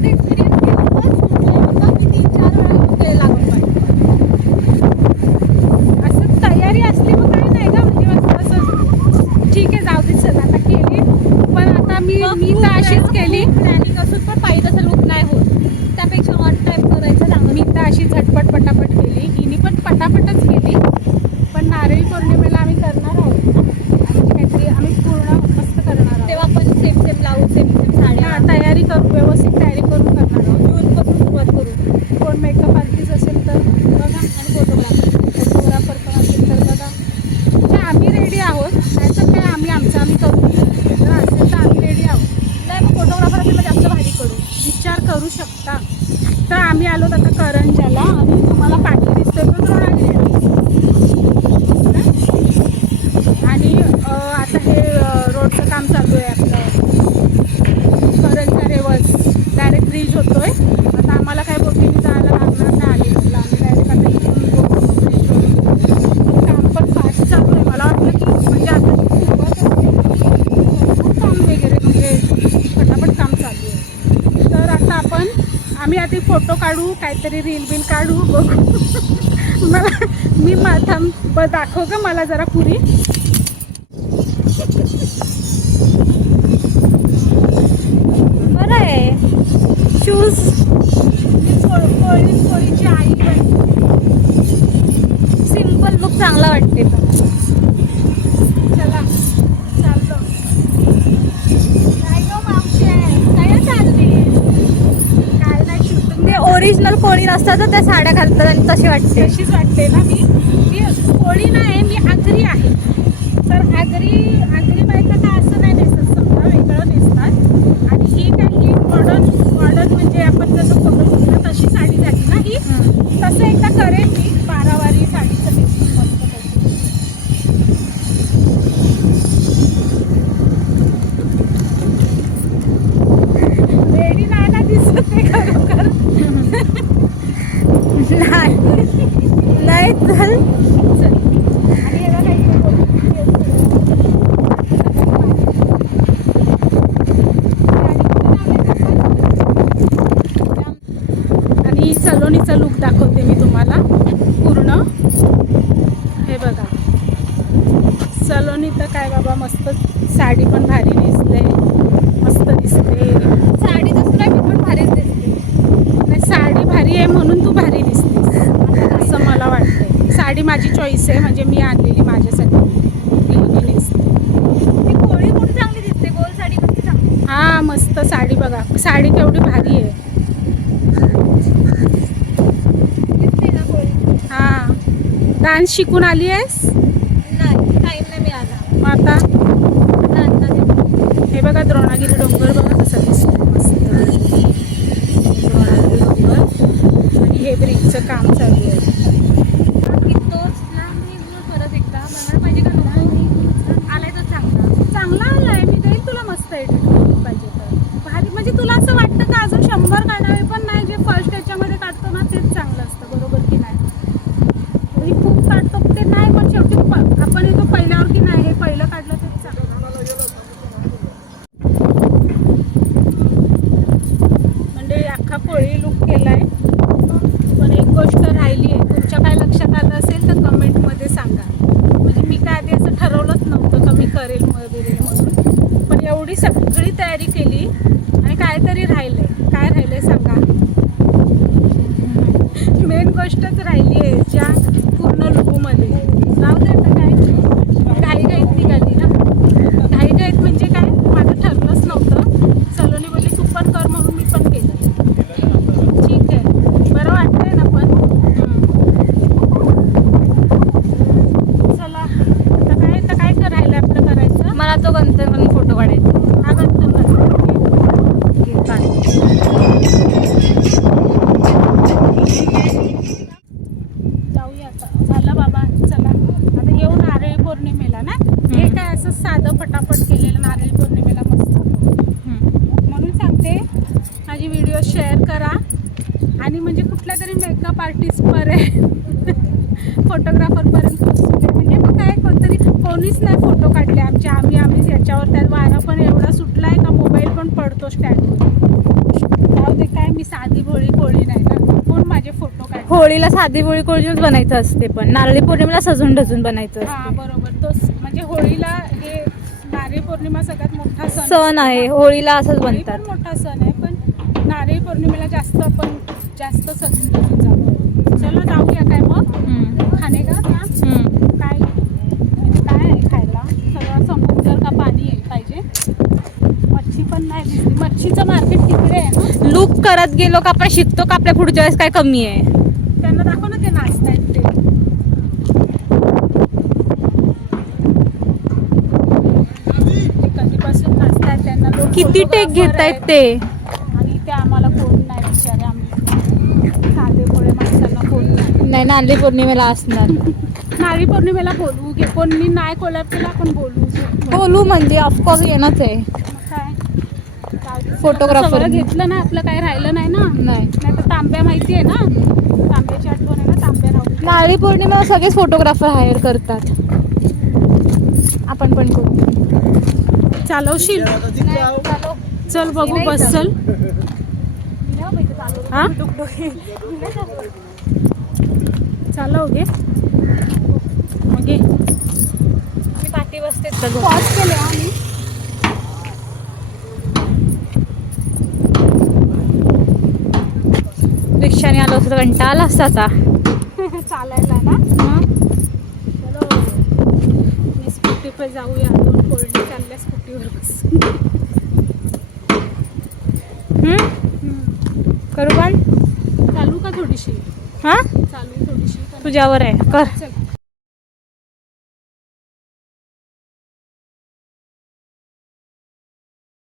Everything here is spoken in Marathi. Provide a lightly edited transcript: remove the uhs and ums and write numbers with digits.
एक एक्सपिरियन्स घेऊन मी 3-4 वेळा केलेला असं तयारी असली मग काही नाही का म्हणजे असं ठीक आहे जाऊ दे चल आता केली पण आता मी तर अशीच केली प्लॅनिंग असून पण पाहिजे तसं लुक नाही होत त्यापेक्षा ऑन टाईम करायचं चांगलं. मी तर अशी झटपट पटापट केली हिनी पण पटापटच केली पण नारळी पौर्णिमेला आम्ही करणार आहोत काहीतरी आम्ही पूर्ण मस्त करणार आहोत तेव्हा पण सेम ब्लाऊज सेम साड्या तयारी करू व्यवस्थित तयारी करून करणार आहोत जूनपासून सुरुवात करू. कोण मेकअप आर्टिस्ट असेल तर बघा आणि फोटोग्राफर पण असेल तर बघा म्हणजे आम्ही रेडी आहोत नाही तर काय आम्ही करू जर असेल तर आम्ही रेडी आहोत नाही मग फोटोग्राफर असेल तर जास्त भारी करू. विचार करू शकता तर आम्ही आलो आता करंजाला आणि तुम्हाला पाठी दिसतोय तो द्रोणागिरी आणि आता हे रोडचं काम चालू आहे आपलं करंजा रेवस डायरेक्ट ब्रिज होतोय आता आम्हाला काय बोटीने जायला लागणार नाही आलेलं आम्ही डायरेक्ट आता इथून ब्रिज काम पण फास्ट चालू आहे मला वाटलं की म्हणजे आता काम वगैरे म्हणजे फटाफट काम चालू आहे तर आता आपण आम्ही आधी फोटो काढू काहीतरी रील बिल काढू बघू मला मी थांब दाखव का मला जरा पुरी बरं आहे शूज कोळीची आई सिम्पल लुक चांगला वाटते पण चला चाललो काय गं मावशी काय चालली काय नाही शूटिंग ते ओरिजिनल कोळी नसतात तर त्या साड्या घालतात आणि तशी वाटते तशीच वाटते ना मी कोळी नाही मी आगरी आहे तर आगरी बायका काय असं नाही नेसत समजा वेगळं नेसतात आणि ही काही मॉडर्न म्हणजे आपण जसं फोटो घेतला तशी साडी झाली ना ही तसं एकदा करेन मी 12 वारी साडीचं नेसून मस्त रेडी नाही ना दिसत ते खरोखर नाही चल आणि याला काही आणि सलोनीचा लुक दाखवते मी तुम्हाला पूर्ण हे बघा सलोनी तर काय बाबा मस्त साडी पण भारी नेसले मस्त दिसते साडी तर तुला मी पण भारीच दिसते नाही साडी भारी आहे म्हणून तू भारी दिसतेस असं मला वाटतंय साडी माझी चॉईस आहे म्हणजे मी आणलेली माझ्यासाठी मी नेसते ती कोळी कुठे चांगली दिसते गोल साडी कशी चांगली हां मस्त साडी बघा साडी केवढी भारी आहे दिसते ना कोळी हां डान्स शिकून आली आहेस नाही टाईम नाही मिळाला मग आता नाही हे बघा द्रोणागिरी डोंगर बघा कसं दिसतं मस्त द्रोणागिरी डोंगर आणि हे ब्रिजचं काम चालू आहे तोच ना मी परत एकदा बघायला पाहिजे का नको आलाय तो चांगला चांगला आलाय मी देईन तुला मस्त एडिट करून पाहिजे तर भारी म्हणजे तुला असं वाटतं का अजून 100 काढावे पण नाही जे फर्स्ट याच्यामध्ये काढतो ना तेच चांगलं असतं बरोबर की नाही मी खूप काढतो ते नाही पण शेवटी आपण येतो पहिल्यावर की नाही हे पहिलं काढलं तेच चांगलं म्हणजे अख्खा कोळी लुक केलाय पण एक गोष्ट राहिली आहे तुमच्या काय लक्षात आलं असेल तर कमेंटमध्ये सांगा म्हणजे मी काय आधी असं ठरवलंच नव्हतं का मी करेल वगैरे म्हणून पण एवढी सगळी तयारी केली आणि काहीतरी राहिलंय काय राहिलंय सांगा मेन गोष्टच राहिली आहे ज्या पूर्ण लुकमध्ये जाऊ दे आता काय घाईघाईत निघाली ना घाईघाईत म्हणजे काय माझं ठरलंच नव्हतं सलोनी बोलली तू पण कर म्हणून मी पण केलं ठीक आहे बरं वाटतंय ना पण चला आता काय राहिलं आपलं करायचं मला तो गंतव्य फोटो काढायचा हा गंतव्य जाऊया आता झालं बाबा चला आता येऊ नारळी पौर्णिमेला ना हे काय असं साधं पटापट केलेलं नारळी पौर्णिमेला मस्त म्हणून सांगते माझी व्हिडिओ शेअर करा आणि म्हणजे कुठल्या तरी मेकअप आर्टिस्टपर्यंत फोटोग्राफरपर्यंत पोचू द्या म्हणजे मग काय कोणतरी कोणीच नाही फोटो काढले आम्हीच याच्यावर त्यात वारा पण एवढा सुटला आहे का मोबाईल पण पडतो स्टँडवर जाऊ दे मी साधी भोळी कोळी नाही ना, कोण माझे फोटो काढ. होळीला साधी होळी कोळीच बनायचं असते, पण नारळी पौर्णिमेला सजून ढजून बनायचं हा असते. बरोबर, तोच म्हणजे होळीला हे नारळी पौर्णिमा सगळ्यात मोठा सण आहे, होळीला असंच होळी बनतात. पण मोठा सण आहे, पण नारळी पौर्णिमेला जास्त आपण जास्त सजून धजून जातो. चला जाऊया काय मग खाणे का काय म्हणजे काय आहे खायला, सगळं समुद्र का पाणी आहे पाहिजे. मच्छी पण नाही दिसली, मच्छीचं मार्केट तिकडे आहे ना. लूक करत गेलो का आपण शिकतो का आपल्या पुढच्या वेळेस काय कमी आहे. त्यांना दाखव ना ते नाचतायत ते. ते कधीपासून नाचतायत, त्यांना लोक किती टेक photographer घेतायत आहेत. ते. आणि ते आम्हाला कोण नाही विचारे, आम्ही साधे भोळे माणसांना कोण नाही. नाही, नारळी पौर्णिमेला असणार. नारळी पौर्णिमेला बोलवू घे, कोणी नाही कोलॅब केला आपण बोलवू घे. बोलू म्हणजे ऑफकोर्स येणंच आहे. काय Photographer. सगळं घेतलं ना, आपलं काही राहिलं नाही ना. नाही, नाही तर तांब्या माहिती आहे ना, तांब्याची आठवण आहे ना, तांब्या राहू. नारळी पौर्णिमेला सगळेच फोटोग्राफर हायर करतात. आपण पण करू. चालवशील? चल बघू, बस चल. हा चालव घे मग घे. पाठी बसते पॉज केले आम्ही. रिक्षाने आलो असतो तर कंटाळा आला असता आता. चालायला ना. चलो मी स्कूटीवर जाऊया, 2 कोरडी चालल्या स्कूटीवर बस. करू पण चालू का थोडीशी, हा चालू थोडीशी तुझ्यावर आहे, कर. चल